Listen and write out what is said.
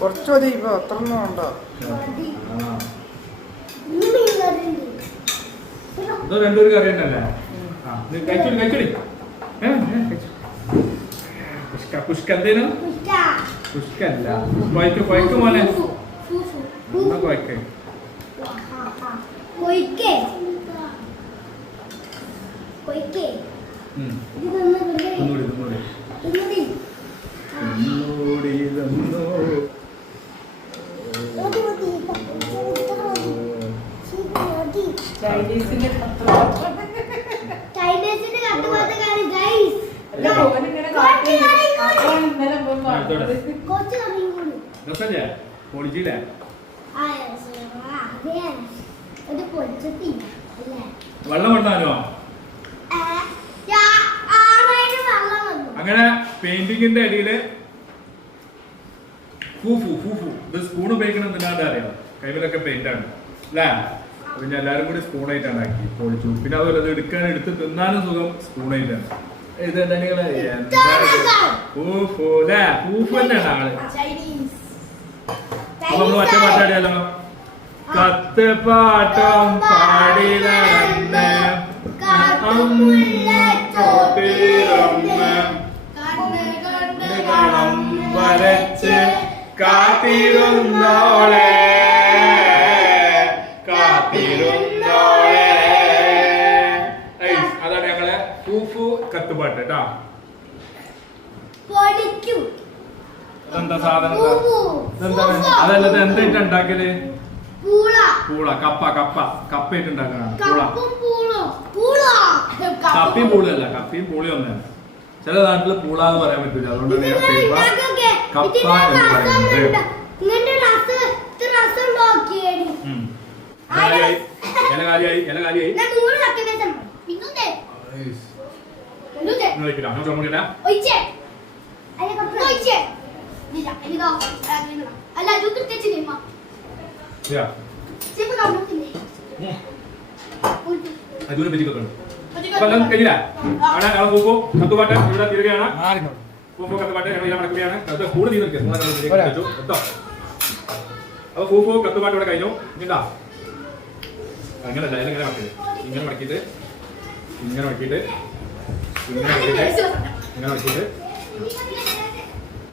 കുറച്ച് മതി ഇപ്പൊ അത്ര ഒന്നും ഉണ്ടോ? രണ്ടൊരു കറി തന്നെയല്ലേ? പുഷ്ക എന്തേനു? പുഷ്കല്ല, കൊയ്ക്ക് മോനെ കൊയ്ക്ക്. ചൈനീസിന്റെ വെള്ളം കൊണ്ടാനോ? അങ്ങനെ പെയിന്റിങ്ങിന്റെ അടിയില് ഇത് സ്പൂൺ ഉപയോഗിക്കണം എന്തിനാണ്ട് അറിയാം, കൈവിലൊക്കെ പെയിന്റ് ആണ് അല്ലേ? പിന്നെ എല്ലാരും കൂടി സ്പൂണായിട്ടാണ് ആക്കി പൊളിച്ചു. പിന്നെ അതുപോലെ അത് എടുത്ത് തിന്നാനും സുഖം സ്പൂണായിട്ടാണ്. ഇത് പൂഫ് തന്നെയാണ് ആള്. അപ്പൊ നമ്മള് മറ്റേ പാട്ടാടിയാലോ? കത്ത് പാട്ടം പാടി നടന്ന് വരച്ച് കാത്തിരുന്നോളെ അതാണ് ഞങ്ങളെ പൂഫു കത്തുപാട്ട് കേട്ടാ. അതെന്താ സാധനം? അതല്ലത് എന്തായിട്ട് ഉണ്ടാക്കിയത്? പൂള. കപ്പയായിട്ട് ഉണ്ടാക്കണതാണ് പൂള. കപ്പിയും പൂളിയല്ല, കപ്പിയും പൂളി ഒന്നല്ല. ചില നാട്ടില് പൂള എന്ന് പറയാൻ പറ്റൂല, അതുകൊണ്ട് കപ്പ എന്ന് പറയുന്നത്. അതിനെ പറ്റിക്കൊക്കെ കഴിഞ്ഞില്ല. അവിടെ പൂപ്പോ കത്തുപാട്ട് ഇവിടെ തിരുകയാണ്. പൂപ്പോ കത്തുപാട്ട് മടക്കുകയാണ്. കൂടുതൽ അപ്പൊ പൂപ്പോ കത്തുപാട്ട് ഇവിടെ കഴിഞ്ഞു. ഇണ്ടാ അങ്ങനല്ല, ഇങ്ങനെ മടക്കിയത്, ഇങ്ങനെ മടക്കിയിട്ട് ഇങ്ങനെ മടക്കിയിട്ട് ഇങ്ങനെ മടക്കിയിട്ട് ഇങ്ങനെ മടക്കിയിട്ട്